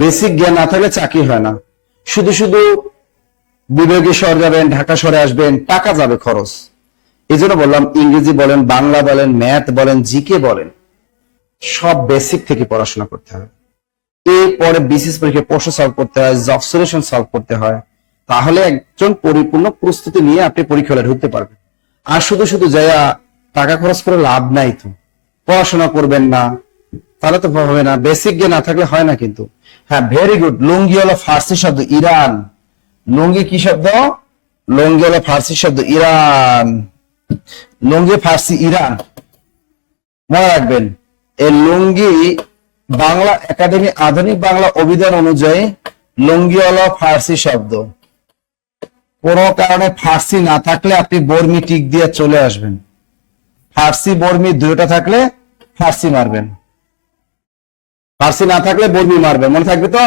Basic জ্ঞান না থাকলে চাকরি হয় না। শুধু শুধু বিভাগীয় শহর যাবেন, ঢাকা শহরে আসবেন, টাকা যাবে খরচ। এই জন্য বললাম, ইংরেজি বলেন, বাংলা বলেন, ম্যাথ বলেন, জিকে বলেন, সব বেসিক থেকে পড়াশোনা করতে হয়। এরপরে বিসিএস পরীক্ষায় প্রশ্ন সলভ করতে হয়, জব সলিউশন সলভ করতে হয়। তাহলে একজন পরিপূর্ণ প্রস্তুতি নিয়ে আপনি পরীক্ষা হলে ঢুকতে পারবেন। আর শুধু শুধু যাইয়া টাকা খরচ করে লাভ নাই। তো পড়াশোনা করবেন না, তাহলে তো হবে না। বেসিক জ্ঞান না থাকলে হয় না কিন্তু। হ্যাঁ, ভেরি গুড। লুঙ্গি হলো ফার্সি শব্দ, ইরান। লুঙ্গি কি শব্দ? লুঙ্গি হলো ফার্সি শব্দ, ইরান। লুঙ্গি ফার্সি, ইরান। মনে রাখবেন, এই লুঙ্গি বাংলা একাডেমি আধুনিক বাংলা অভিধান অনুযায়ী লুঙ্গি হলো ফার্সি শব্দ। কোন কারণে ফার্সি না থাকলে আপনি বর্মি টিক দিয়ে চলে আসবেন। ফার্সি বর্মি দুইটা থাকলে ফার্সি মারবেন, ফার্সি না থাকলে বর্মি মারবেন। মনে থাকবে তো?